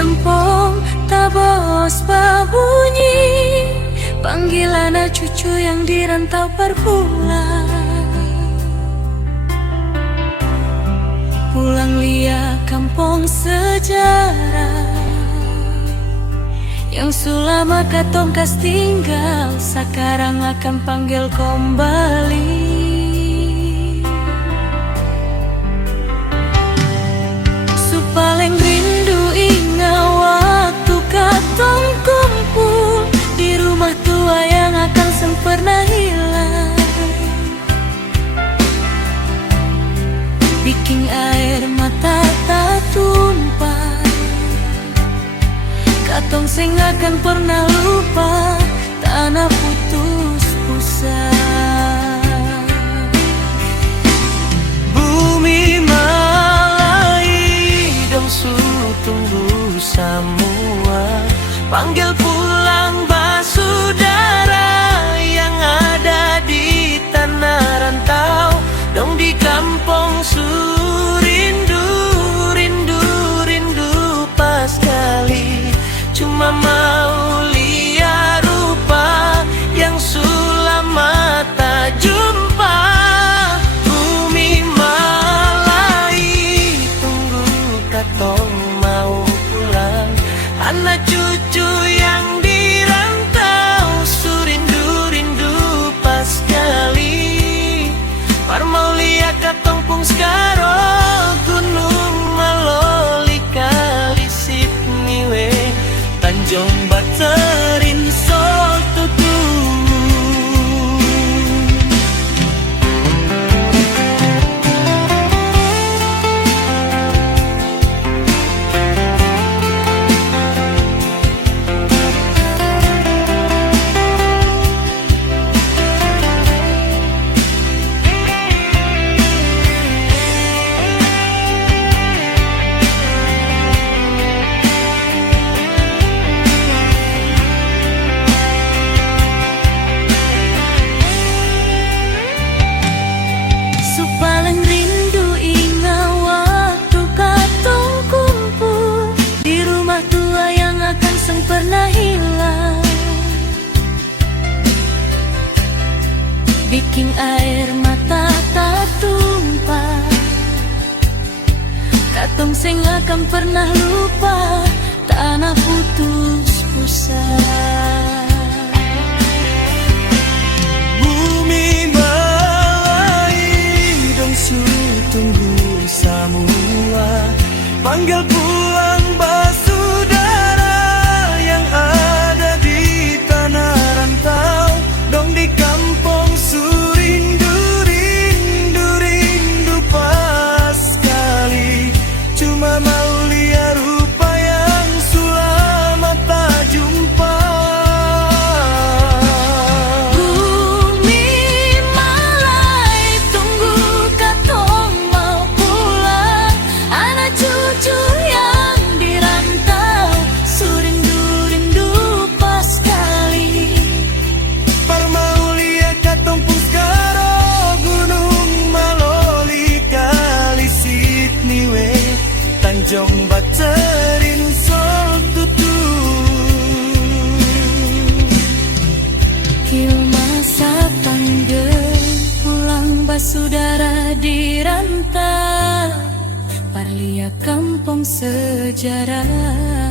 kampung tabos babunyi, panggilan cucu yang dirantau perbulan. Pulang lia kampung sejarah yang sulama katong kas tinggal, sekarang akan panggil kembali. Paling rindu ingat waktu katong kumpul di rumah tua yang akan sempurna hilang, bikin air mata tak tumpah. Katong sing akan pernah lupa tanah putus pusat. Tunggu semua, panggil pulang basudara yang ada di tanah rantau, dong di kampung Surindu, rindu, rindu pas kali, cuma mau lihat rupa yang sulama tak jumpa. Bumi Malai tunggu katong anak cucu yang dirantau, surindu-rindu pas kali. Parmau liat katong pung skaro, gunung maloli kali Sydney we, Tanjung Baterin Sol Tutu. Pernah hilang, bikin air mata tak tumpah. Katong sing akan pernah lupa tanah putus pusat. Bumi Malai dong tunggu semua, panggil pulang basudara yang ada di tanah rantau, dong di kampung Surindu, rindu, rindu pas kali, cuma mau lihat rupa yang sulama tak jumpa. Bumi Malai tunggu katong mau pulang, anak cucu yang dirantau, surindu rindu pas kali. Parmau liat katong pung skaro, gunung maloli kali Sydney we, Tanjung Baterin Sol Tutu. Kil masa panggil pulang basudara dirantau, parlia kampung sejarah.